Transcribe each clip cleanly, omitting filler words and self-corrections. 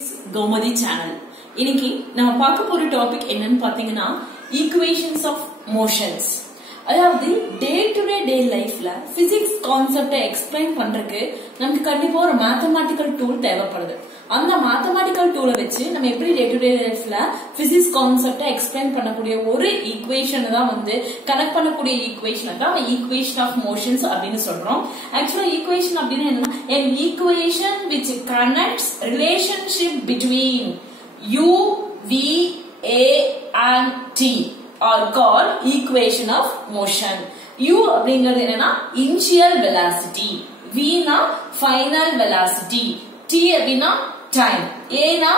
Gomadi channel. இன்னைக்கு நம்ம பார்க்க போற டாபிக் என்னன்னு பாத்தீங்கன்னா ஈக்குவேஷன்ஸ் ஆஃப் மோஷன்ஸ். அதாவது டே டு டே லைஃப்ல பிசிக்ஸ் கான்செப்டை எக்ஸ்பிளைன் பண்றதுக்கு நமக்கு கண்டிப்பா ஒரு மேத்தமேட்டிக்கல் டூல் தேவைப்படுது. அந்த மேத்தமேட்டிக்கல் டூலை வச்சு நம்ம எப்படி டே டு டே லைஃப்ல பிசிக்ஸ் கான்செப்டை எக்ஸ்பிளைன் பண்ணக்கூடிய ஒரு ஈக்குவேஷன் தான் கனெக்ட் பண்ணக்கூடிய ஈக்குவேஷன் தான் ஈக்குவேஷன் ஆஃப் மோஷன்ஸ் அப்படின்னு சொல்றோம். ஆக்சுவலா ஈக்குவேஷன் அப்படின்னு என்னன்னா an equation which connects relationship between u, v, a and t are called equation of motion. u அப்படிங்கிறது என்னன்னா initial velocity, v னா final velocity, t அப்படின்னா time, a னா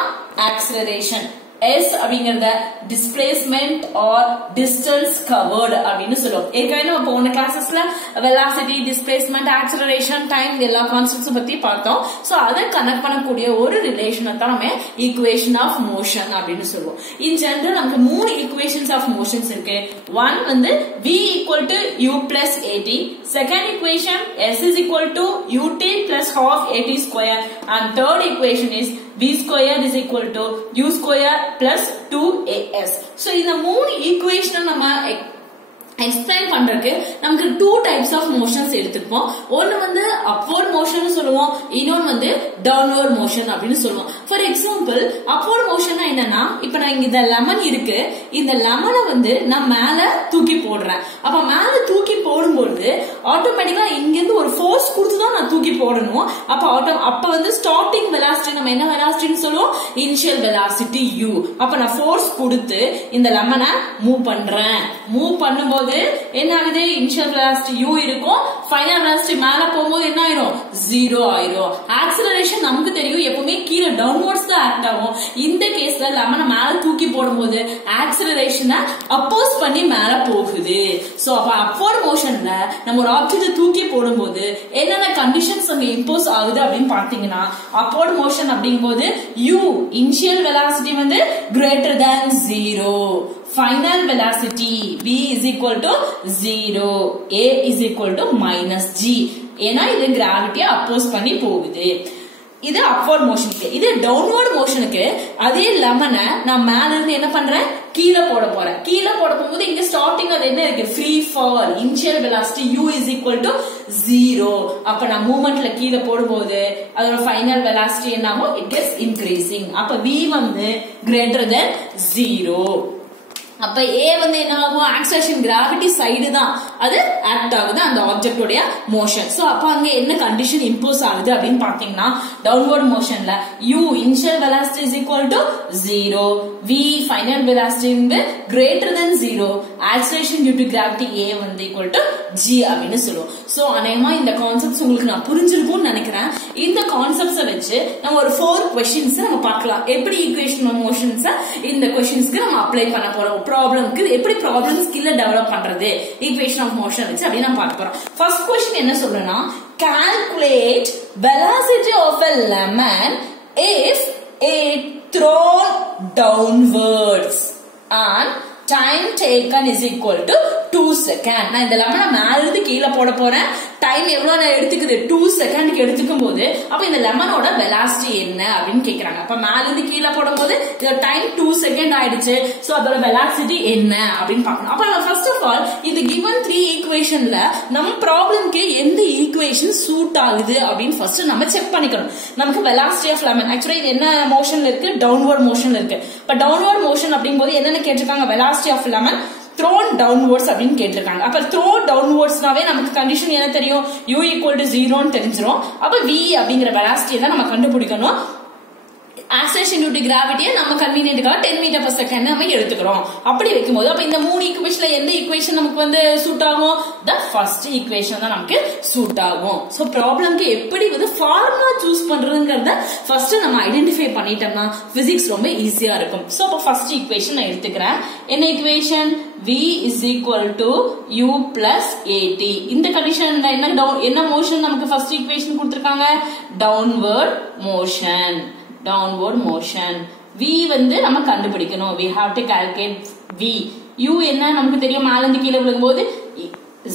acceleration, s அப்படிங்கறத displacement or distance covered அப்படின்னு சொல்லுவோம். ஏற்கனவே நம்ம போன கிளாसेसல velocity, displacement, acceleration, time எல்லா கான்செப்ட்ஸ் பத்தி பார்த்தோம். சோ அதை கனெக்ட் பண்ணக்கூடிய ஒரு ரிலேஷனை தான் நம்ம equation of motion அப்படின்னு சொல்லுவோம். in general நமக்கு மூணு equations of motions இருக்கு. one v equal to u plus at, second equation s is equal to ut plus half at square, and third equation is v square is equal to u square plus 2as. So இந்த மூணு ஈக்குவேஷனை நம்ம explain பண்றதுக்கு நமக்கு two types of motions எடுத்துப்போம். ஒன்னு upward motion சொல்லுவோம், இன்னொன்னு டவுன்வர்ட் மோஷன் அப்படின்னு சொல்லுவோம். ஃபார் எக்ஸாம்பிள் அப்வர்ட் மோஷன் என்னன்னா, இப்ப நான் இந்த லெமன் இருக்கு, இந்த லெமனை நான் மேல தூக்கி போடுறேன். அப்ப மேல தூக்கி போடும்போது ஆட்டோமேட்டிக்கா இங்க இருந்து ஒரு ஃபோர்ஸ் கொடுத்துதான் நான் தூக்கி போடணும். அப்ப ஸ்டார்டிங் வெலாசிட்டி நம்ம என்ன வெலாசிட்டின்னு சொல்லுவோம், இனிஷியல் வெலாசிட்டி u. அப்ப நான் ஃபோர்ஸ் கொடுத்து இந்த லெமனை மூவ் பண்றேன். மூவ் பண்ணும்போது என்ன ஆகுது, இனிஷியல் வெலாசிட்டி u இருக்கும், ஃபைனல் வெலாசிட்டி மேல போகும்போது என்ன ஆயிரும், 0 ஆயிரும். ஆக்சிலரேஷன் நமக்கு தெரியும் எப்பவுமே கீழே டவுன்வர்ட்ஸ் தான் ஆக்ட் ஆகும். இந்த கேஸ்ல லெமனை மேல தூக்கி போடும்போது ஆக்சிலரேஷனை அப்போஸ் பண்ணி மேல போகுது. சோ அப்ப அப்வர்ட் மோஷன்ல நம்ம ஒரு ஆப்ஜெக்ட் தூக்கி போடும்போது என்னென்ன கண்டிஷன்ஸ் அங்க இம்போஸ் ஆகுது அப்படின்னு பாத்தீங்கன்னா, அப்வர்ட் மோஷன் அப்படிங்கும்போது u initial velocity greater than 0, final velocity v is equal to 0, a is equal to minus g. ஏன்னா இது கிராவிட்டியை அப்போஸ் பண்ணி போகுது. இது அப்வர்ட் மோஷனுக்கு. இது டவுன்வர்ட் மோஷனுக்கு அதே லெமனை நான் மேல இருந்து என்ன பண்றேன், கீழே போட போறேன். கீழே போட போகும்போது இங்க ஸ்டார்டிங் அது என்ன இருக்கு, free fall, initial velocity u is equal to 0. அப்ப நான் மூவ்மெண்ட்ல கீழே போடும்போது அதோட ஃபைனல் வெலாசிட்டி என்ன ஆகும், இட் இஸ் இன்க்ரீசிங். அப்ப v greater than 0. அப்ப a என்ன ஆகும், ஆக்சலேஷன் கிராவிட்டி சைடு தான் அது ஆக்ட் ஆகுது அந்த ஆப்ஜெக்டோட மோஷன். சோ அப்ப அங்க என்ன கண்டிஷன் இம்போஸ் ஆகுது அப்படின்னு பாத்தீங்கன்னா, டவுன்வர்ட் மோஷன்ல u initial velocity is equal to 0, v final velocity greater than 0, acceleration due to gravity a equal to g அப்படின்னு சொல்லுவோம். சோ அநேகமா இந்த கான்செப்ட்ஸ் உங்களுக்கு நான் புரிஞ்சிருக்கும்னு நினைக்கிறேன். இந்த கான்செப்ட்ஸை வச்சு நம்ம ஒரு 4 क्वेश्चंस நம்ம பார்க்கலாம். எப்படி ஈக்குவேஷன் ஆஃப் மோஷன்ஸ் இந்த क्वेश्चंஸ்க்கு நம்ம அப்ளை பண்ண போறோம், ப்ராப்ளம்க்கு எப்படி ப்ராப்ளம் ஸ்கில்ல டெவலப் பண்றது ஈக்குவேஷன் ஆஃப் மோஷன் வச்சு அப்படி நம்ம பார்க்க போறோம். ஃபர்ஸ்ட் क्वेश्चन என்ன சொல்றேன்னா, calculate velocity of a lemon if it thrown downwards and time taken is equal to 2 seconds. நான் இந்த லெமனை மேல இருந்து கீழே போட போறேன். டைம் எவ்வளவு எடுத்துக்குது, 2 செகண்ட்க்கு எடுத்துக்கும் போது அப்ப இந்த லெமனோட வெலாசிட்டி என்ன அப்படின்னு கேக்குறாங்க. அப்ப மேல இருந்து கீழே போடும்போது இந்த டைம் 2 செகண்ட் ஆயிடுச்சு. சோ அதோட வெலாசிட்டி என்ன அப்படின்னு பார்க்கணும். அப்ப ஃபர்ஸ்ட் ஆஃப் ஆல் இந்த given 3 ஈக்குவேஷன்ல நம்ம ப்ராப்ளம்க்கு எந்த ஈக்குவேஷன் சூட் ஆகுது அப்படின்னு ஃபர்ஸ்ட் நம்ம செக் பண்ணிக்கணும். நமக்கு வெலாசிட்டி ஆஃப் லெமன் ஆக்சுவலா இது என்ன மோஷன்ல இருக்கு, டவுன்வர்ட் மோஷன்ல இருக்கு. இப்ப டவுன்வர்ட் மோஷன் அப்படிங்கும்போது என்னென்ன கேட்டிருக்காங்க, velocity of lemon thrown downwards அப்படின்னு கேட்டிருக்காங்க. அப்ப throw downwardsனாவே நமக்கு கண்டிஷன் என்ன தெரியும், u equal to 0 ன்னு தெரிஞ்சிரும். அப்ப v அப்படிங்கிற வெலாசிட்டியை தான் நம்ம கண்டுபிடிக்கணும். ஆக்சலேஷன் டியூ டு கிராவிட்டியை நம்ம கன்வீனியன்ட்காக 10 மீட்டர் per செகண்ட் நம்ம எடுத்துக்கிறோம். அப்படி வைக்கும்போது அப்ப இந்த மூணு ஈக்குவேஷன்ல எந்த ஈக்குவேஷன் நமக்கு சூட் ஆகும், த ஃபர்ஸ்ட் ஈக்குவேஷன் தான் நமக்கு சூட் ஆகும். சோ ப்ராப்ளம்க்கு எப்படி ஃபார்முலா சூஸ் பண்றதுங்கறத ஃபர்ஸ்ட் நம்ம ஐடென்டிஃபை பண்ணிட்டோம்னா பிசிக்ஸ் ரொம்ப ஈஸியா இருக்கும். சோ அப்ப ஃபர்ஸ்ட் ஈக்குவேஷன் நான் எடுத்துக்கிறேன். என்ன equation, v is equal to u plus at. இந்த கண்டிஷன்ல என்ன மோஷன் நமக்கு ஃபர்ஸ்ட் ஈக்குவேஷன் கொடுத்திருக்காங்க, downward motion. downward motion. v நம்ம கண்டுபிடிக்கணும். we have to calculate v. u என்ன நமக்கு தெரியும், மேல இருந்து கீழே விழுகும்போது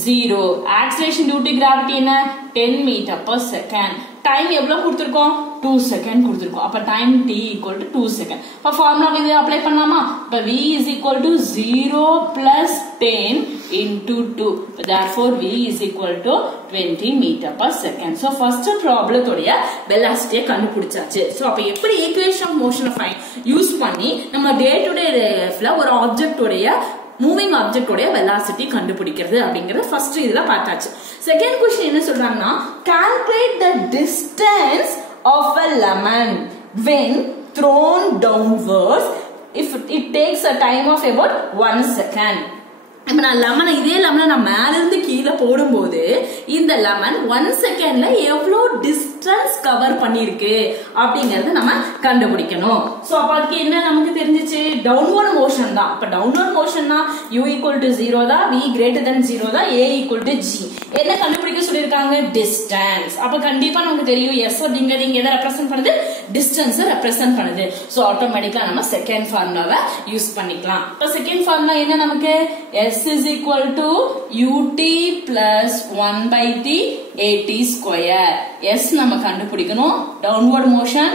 0. acceleration due to gravity என்ன 10 meter per second. டைம் எவ்வளவு கொடுத்திருக்கோம் 2 செகண்ட் கொடுத்திருக்கோம் அப்ப time t equal to 2 second அப்ப ஃபார்முலா இது அப்ளை பண்ணலாமா அப்ப v is equal to 0 plus 10 into 2 therefore v is equal to 20 meter per second so first problem உடைய velocity கண்டுபிடிச்சாச்சு சோ அப்ப எப்படி equation of motion யூஸ் பண்ணி நம்ம டே டு டே லைஃப்ல ஒரு ஆப்ஜெக்ட் உடைய மூவிங் ஆப்ஜெக்ட் உடைய வெலாசிட்டி கண்டுபிடிக்கிறது அப்படிங்கறது ஃபர்ஸ்ட் இதுல பார்த்தாச்சு செகண்ட் क्वेश्चन என்ன சொல்றாங்கன்னா calculate the distance of a lemon when thrown downwards if it takes a time of about 1 second இப்ப நான் லெமன் இதே லெமனை நான் மேல இருந்து கீழே போடும்போது இந்த லெமன் 1 செகண்ட்ல எவ்வளவு டிஸ்டன்ஸ் கவர் பண்ணிருக்கு அப்படிங்கறத நம்ம கண்டுபிடிக்கணும் சோ அப்ப அதுக்கு என்ன நமக்கு தெரிஞ்சிச்சு டவுன்வர்ட் மோஷன் தான் அப்ப டவுன்வர்ட் மோஷன்னா u equal to 0 தான் v greater than 0 தான் a equal to g என்ன கண்டுபிடிக்க சொல்லிருக்காங்க டிஸ்டன்ஸ் அப்ப கண்டிப்பா நமக்கு தெரியும் s அப்படிங்கிறது இங்க எதை ரெப்ரசன்ட் பண்ணுது டிஸ்டன்ஸ் ரெப்ரசன்ட் பண்ணுது சோ ஆட்டோமேட்டிக்கா நம்ம செகண்ட் ஃபார்முலாவை யூஸ் பண்ணிக்கலாம் அப்ப செகண்ட் ஃபார்முலா என்ன நமக்கு s is equal to ut plus 1 by t at square s நம்ம கண்டுபிடிக்கணும் downward motion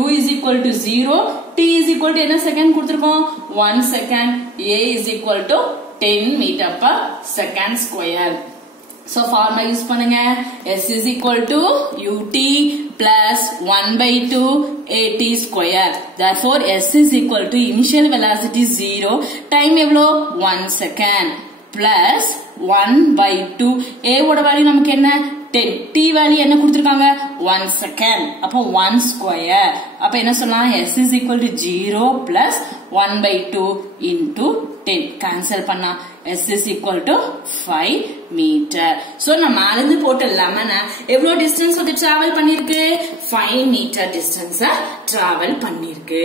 u is equal to 0 t is equal to என்ன செகண்ட் கொடுத்திருக்கோம் 1 second a is equal to 10 meter per second square so formula use பண்ணுங்க s is equal to ut plus 1 by 2 at square therefore s is equal to initial velocity 0 time எவ்வளோ 1 second plus 1 by 2 a ஓட value நமக்கு என்ன 10 t value என்ன கொடுத்திருக்காங்க 1 second அப்ப 1 square அப்ப என்ன சொல்லலாம் s is equal to 0 plus 1 by 2 into 10 cancel பண்ணா s is equal to 5 meter so நம்ம மேலிருந்து போட்ட லெமனை எவ்வளவு டிஸ்டன்ஸ் வந்து டிராவல் பண்ணிருக்கு 5 meter டிஸ்டன்ஸ் டிராவல் பண்ணிருக்கு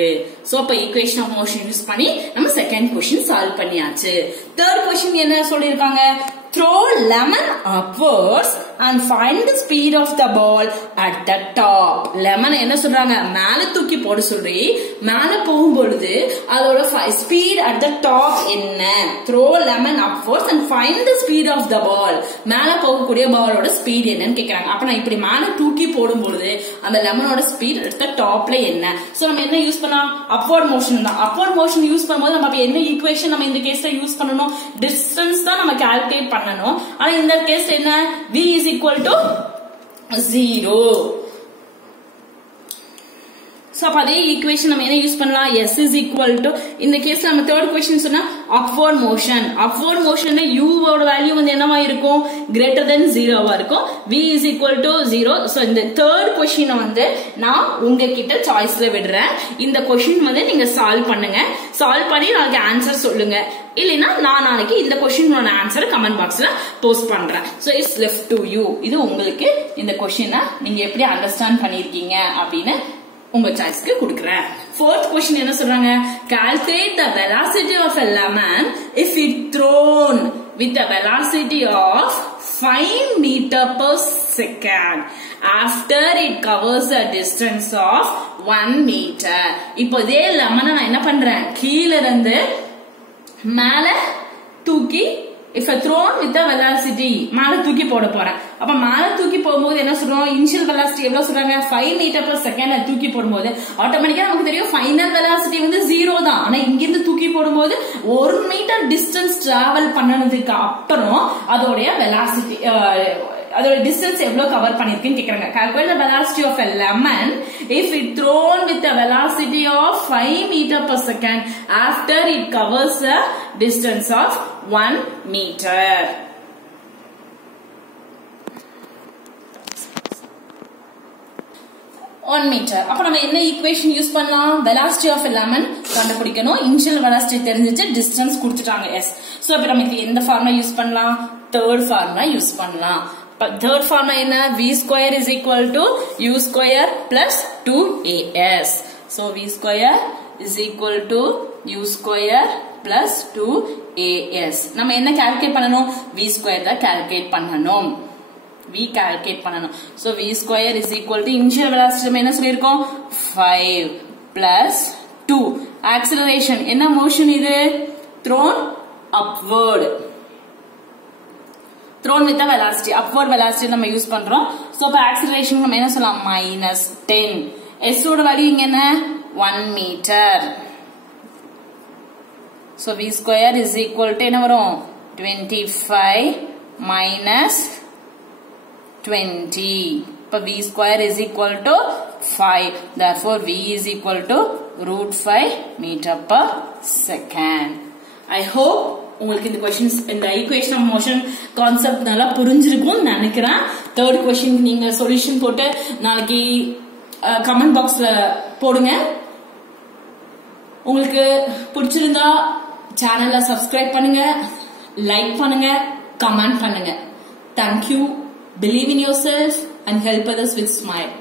so அப்ப ஈக்குவேஷன் ஆஃப் மோஷன் யூஸ் பண்ணி நம்ம செகண்ட் क्वेश्चन சால்வ் பண்ணியாச்சு தேர்ட் क्वेश्चन என்ன சொல்லிருக்காங்க throw lemon upwards and find the speed of the ball at the top lemon என்ன சொல்றாங்க மேல தூக்கி போட சொல்லி மேல போகும்போது அதோட speed at the top என்ன throw lemon upwards and find the speed of the ball மேல போகக்கூடிய பாலோட ஸ்பீட் என்னன்னு கேக்குறாங்க அப்ப நான் இப்படி மேல தூக்கி போடும்போது அந்த லெமனோட ஸ்பீட் at the topல என்ன சோ நம்ம என்ன யூஸ் பண்ணலாம் upward motion தான் upward motion யூஸ் பண்ணும்போது நம்ம என்ன ஈக்குவேஷன் நம்ம இந்த கேஸ்ல யூஸ் பண்ணனும் டிஸ்டன்ஸ் தான் நம்ம கால்குலேட் பண்ணனும் ஆனா இந்த கேஸ் என்ன v is equal to 0 so அப்ப அதே ஈக்குவேஷன் நம்ம என்ன யூஸ் பண்ணலாம் s is equal to இந்த கேஸ்ல நம்ம தேர்ட் क्वेश्चन சொன்னா upward motion u ஓட வேல்யூ வந்து என்னவா இருக்கும் greater than 0 வா இருக்கும் v is equal to 0 so இந்த தேர்ட் क्वेश्चन வந்து நான் உங்ககிட்ட சாய்ஸ்ல விடுறேன் இந்த क्वेश्चन வந்து நீங்க சால்வ் பண்ணுங்க சால்வ் பண்ணி நாளைக்கு ஆன்சர் சொல்லுங்க இல்லனா நான் நாளைக்கு இந்த क्वेश्चनோட ஆன்சர் கமெண்ட் பாக்ஸ்ல போஸ்ட் பண்றேன் so it's left to you இது உங்களுக்கு இந்த क्वेश्चन நீங்க எப்படி அண்டர்ஸ்டாண்ட் பண்ணிருக்கீங்க அப்படினு உங்க சாய்ஸ்க்கு கொடுக்கிறேன் fourth question என்ன சொல்றாங்க calculate the velocity of a lemon if it thrown with a velocity of 5 meter per second after it covers a distance of 1 meter இப்போ இதே லெமனை நான் என்ன பண்றேன் கீழ இருந்து மேல தூக்கி if I thrown with the velocity மேல தூக்கி போட போறேன் அப்ப மேல தூக்கி போகும்போது என்ன சொல்றோம் இனிஷியல் வெலாசிட்டி எவ்வளவு சொல்றாங்க 5 மீட்டர் per second தூக்கி போடும்போது ஆட்டோமேட்டிக்கா நமக்கு தெரியும் ஃபைனல் வெலாசிட்டி வந்து 0 தான் ஆனா இங்க இருந்து தூக்கி போடும்போது 1 மீட்டர் டிஸ்டன்ஸ் டிராவல் பண்ணனதுக்கு அப்புறம் அதோட வெலாசிட்டி அதோட டிஸ்டன்ஸ் எவ்வளவு கவர் பண்ணிருக்குன்னு கேக்குறாங்க calculate the velocity of a lemon if it thrown with a velocity of 5 meter per second after it covers a distance of 1 meter 1 meter அப்ப நம்ம என்ன ஈக்குவேஷன் யூஸ் பண்ணலாம் velocity of a lemon கண்டுபிடிக்கணும் initial velocity தெரிஞ்சிச்சு distance கொடுத்துட்டாங்க s so அப்ப நம்ம இதுக்கு எந்த ஃபார்முலா யூஸ் பண்ணலாம் தேர்ட் ஃபார்முலா யூஸ் பண்ணலாம் third formula என்ன v square is equal to u square plus 2as so v square is equal to u square plus 2as நம்ம என்ன கால்குலேட் பண்ணனும் v square தான் கால்குலேட் பண்ணனும் v கால்குலேட் பண்ணனும் so v square is equal to initial velocity நம்ம என்ன சொல்லிருக்கோம் 5 plus 2 acceleration என்ன motion இது thrown upward thrown with the velocity, upward velocity நம்ம யூஸ் பண்றோம். So அப்ப acceleration நம்ம என்ன சொல்லலாம், -10. s ஓட வேல்யூ இங்க என்ன, 1 metre. So v square is equal to என்ன வரும், 25 minus 20. இப்ப v square is equal to 5. Therefore v is equal to √5 meter per second. I hope உங்களுக்கு இந்த क्वेश्चंस, இந்த ஈக்குவேஷன் ஆஃப் மோஷன் கான்செப்ட் நல்லா புரிஞ்சிருக்கும்னு நினைக்கிறேன். தேர்ட் क्वेश्चन நீங்க சொல்யூஷன் போட்டு நாளைக்கு கமெண்ட் பாக்ஸ்ல போடுங்க. உங்களுக்கு பிடிச்சிருந்தா சேனலை சப்ஸ்கிரைப் பண்ணுங்க, லைக் பண்ணுங்க, கமெண்ட் பண்ணுங்க. Thank you. Believe in yourself and help others with smile.